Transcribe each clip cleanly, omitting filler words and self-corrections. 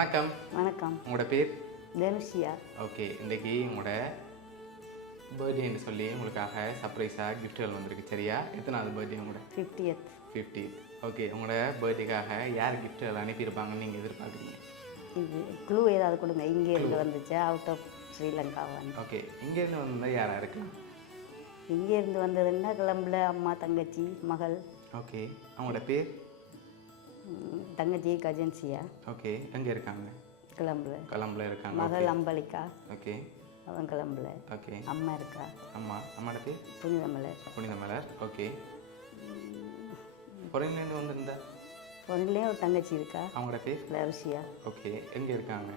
வணக்கம். வணக்கம். உங்களோட பேர்? தனுஷியா. ஓகே. இன்றைக்கி உங்களோட பர்த்டேன்னு சொல்லி உங்களுக்காக சர்ப்ரைஸாக கிஃப்ட்டுகள் வந்திருக்கு. சரியா? எத்தனாவது பர்த்டே உங்களோட? 50th. 50th. ஓகே. உங்களோட பர்த்டேக்காக யார் கிஃப்ட்டுகள் அனுப்பியிருப்பாங்கன்னு நீங்கள் எதிர்பார்க்குறீங்க? இது க்ளூ ஏதாவது கொடுங்க. இங்கே இருந்து வந்துச்சா அவுட் ஆஃப் ஸ்ரீலங்காவான்? ஓகே. இங்கேருந்து வந்தால் யாராக இருக்கலாம்? இங்கே இருந்து வந்ததுன்னா கிளம்புல அம்மா, தங்கச்சி, மகள். ஓகே. அவங்களோட பேர்? தங்கச்சி கஜன்சியா. ஓகே. எங்கே இருக்காங்க? கிளம்புல இருக்காங்க. மகள் அம்பலிக்கா. ஓகே. அவன் கிளம்புல. ஓகே. அம்மா இருக்கா. அம்மாவோட பேர்? புனிதமலர். ஓகே. பொறையிலேருந்து வந்திருந்தா? பொண்ணுலேயே ஒரு தங்கச்சி இருக்கா. அவங்களோட பேர்? லருஷியா. ஓகே. எங்கே இருக்காங்க?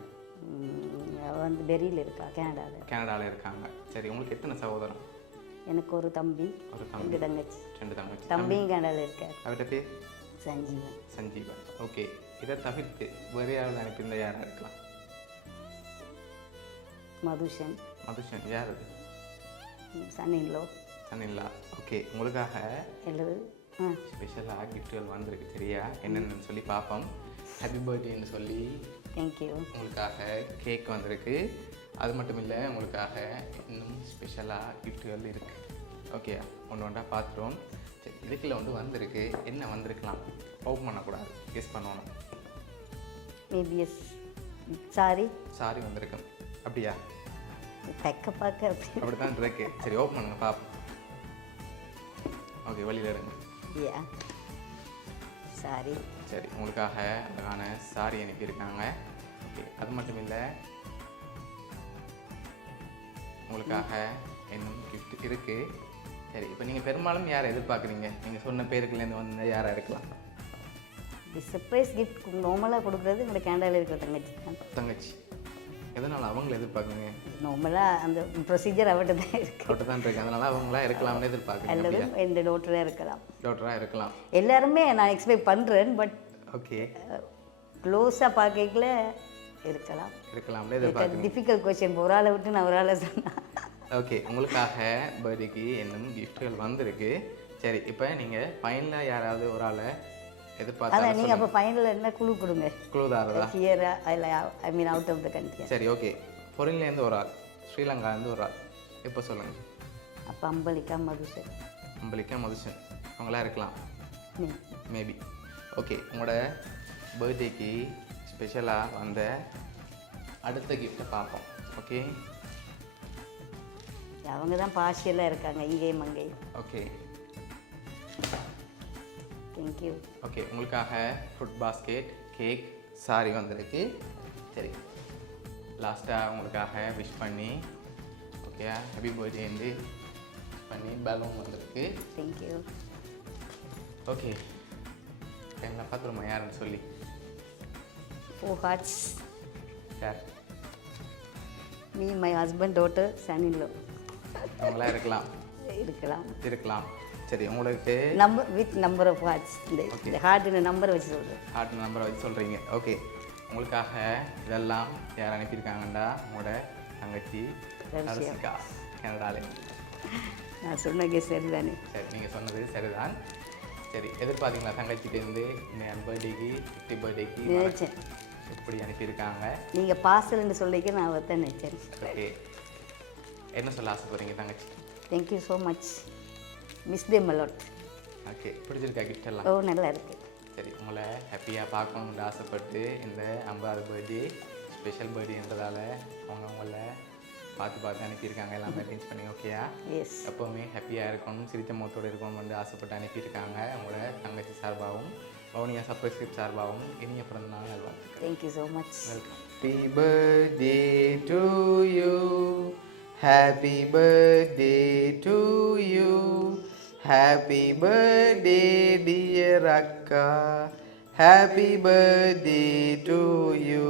அவள் வந்து பெரியில் இருக்கா, கனடாவில் இருக்காங்க. சரி. உங்களுக்கு எத்தனை சகோதரம்? எனக்கு ஒரு தம்பி, ரெண்டு தங்கச்சி. தம்பியும் கனடாவில் இருக்கார். அவர்கிட்ட பேர்? சஞ்சீவன். ஓகே. இதை தவிர்த்து வேறு யாராவது அனுப்பியிருந்த யாராக இருக்கலாம்? மதுஷன். யார் அது? சன்னின்லா. ஓகே. உங்களுக்காக எழுது ஸ்பெஷலாக கிஃப்ட்டுகள் வந்திருக்கு. சரியா? என்னென்னு சொல்லி பார்ப்போம். ஹாப்பி பர்த்டேன்னு சொல்லி தேங்க்யூ. உங்களுக்காக கேக் வந்திருக்கு. அது மட்டும் இல்லை, உங்களுக்காக இன்னும் ஸ்பெஷலாக கிஃப்ட்டுகள் இருக்குது. ஓகே. ஒன்று ஒன்றா பார்த்துருவோம். சரி. இதுக்குள்ள வந்திருக்கு. என்ன வந்திருக்கலாம்? ஓப்பன் பண்ணக்கூடாது, கெஸ் பண்ணணும். Maybe S. சாரி வந்திருக்கும். அப்படியா? பார்க்க அப்படி தான் இருக்கு. சரி, ஓப்பன் பண்ணுங்க பாப்போம். ஓகே. வழியில் இருங்க. சாரி. சரி. உங்களுக்காக அழகான சாரி அனுப்பியிருக்காங்க. ஓகே. அது மட்டும் இல்லை, உங்களுக்காக இன்னும் கிஃப்ட் இருக்குது. சரி. இப்போ நீங்கள் பெரும்பாலும் யாரை எதிர்பார்க்குறீங்க? நீங்கள் சொன்ன பேருக்குலேருந்து வந்து யாராக இருக்கலாம்? சர்ப்ரைஸ் கிஃப்ட் நார்மலாக கொடுக்குறது இந்த கேண்டாவில் இருக்கிற தங்கச்சி. எதனால் அவங்கள எதிர்பார்க்குறீங்க? நார்மலாக அந்த ப்ரொசீஜர் அவட்ட தான் இருக்கு. அதனால அவங்களா இருக்கலாம்னு எதிர்பார்க்குறேன். அல்லது எந்த டாக்டராக இருக்கலாம். எல்லாருமே நான் எக்ஸ்பெக்ட் பண்ணுறேன். பட் ஓகே, க்ளோஸாக பார்க்கல இருக்கலாம். Difficult question. ஒரு ஆளை விட்டு நான் ஒரு ஆளை சொன்னேன். ஓகே. உங்களுக்காக பர்த்டேக்கு இன்னும் கிஃப்ட்டுகள் வந்திருக்கு. சரி. இப்போ நீங்கள் ஃபைனலாக யாராவது ஒரு ஆளை எதிர்பார்த்தா நீங்கள் அப்போ ஃபைனலில் என்ன குழு கொடுங்க. குழு தாரதா? ஹியரா இல்லை ஐ மீன் அவுட் ஆஃப் த கண்ட்ரி. சரி. ஓகே. பொருள்லேருந்து ஒரு ஆள், ஸ்ரீலங்காலேருந்து ஒரு ஆள். இப்போ சொல்லுங்கள். அப்போ அம்பலிக்கா மதுஷன். அவங்களா இருக்கலாம். மேபி. ஓகே. உங்களோட பர்த்டேக்கு ஸ்பெஷலாக வந்த அடுத்த கிஃப்ட்டை பார்ப்போம். ஓகே. அவங்க தான் பார்ஷியலாக இருக்காங்க, இங்கேயும் அங்கேயும். ஓகே. தேங்க்யூ. ஓகே. உங்களுக்காக ஃப்ரூட் பாஸ்கெட், கேக், சாரி வந்திருக்கு. சரி. லாஸ்ட்டாக உங்களுக்காக விஷ் பண்ணி ஓகே ஹாப்பி பர்த்டேந்து பண்ணி பலூன் வந்திருக்கு. தேங்க்யூ. ஓகே. எங்களை பார்த்துருமா யாருன்னு சொல்லி? 4 hearts. யார்? Me, my husband, daughter, son in law. அவங்களா இருக்கலாம். சரி. உங்களுக்கு வித் நம்பர் ஆஃப் ஹார்ட்ஸ். இந்த ஹார்ட்டின் நம்பரை வச்சு சொல்கிறீங்க. ஓகே. உங்களுக்காக இதெல்லாம் யார் அனுப்பியிருக்காங்கண்டா? உங்களோட தங்கச்சி ரசிகா, கனடாலேருந்து. நான் சொன்னது சரிதானே? சரி. நீங்கள் சொன்னது சரிதான். சரி. எதிர்பார்த்தீங்களா தங்கச்சிட்டேருந்து இந்த பர்த்டேக்கு 50 பர்த்டேக்கு நினைச்சேன். இப்படி அனுப்பியிருக்காங்க. நீங்கள் பார்சல்னு சொல்லிக்க நான் அவர்தான் நினைச்சேன். ஓகே. என்ன சொல்ல ஆசைப்படுறீங்க தங்கச்சி? Thank you so much. Miss them a lot. Okay. பிடிச்சிருக்கா கிஃப்ட் எல்லாம்? ஓ, நல்லா இருக்கு. சரி. உங்களை ஹாப்பியாக பார்க்கணும்னு ஆசைப்பட்டு இந்த 50வது பர்த்டே ஸ்பெஷல் பர்த்டேன்றதால உங்களை பார்த்து அனுப்பியிருக்காங்க. எல்லாமே அரேஞ்ச் பண்ணி. ஓகேயா? எஸ். எப்போவுமே ஹாப்பியாக இருக்கணும், சிரித்த முகத்தோடு இருக்கணும் ஆசைப்பட்டு அனுப்பியிருக்காங்க. உங்களோட தங்கச்சி சார்பாகவும் வவுனியா சர்ப்ரைஸ் கிஃப்ட் சார்பாகவும் இனிய பிறந்த நாள் நல்வாழ்த்துக்கள். Thank you so much. Welcome. Happy birthday to you. Happy birthday to you. Happy birthday dear Akka. Happy birthday to you.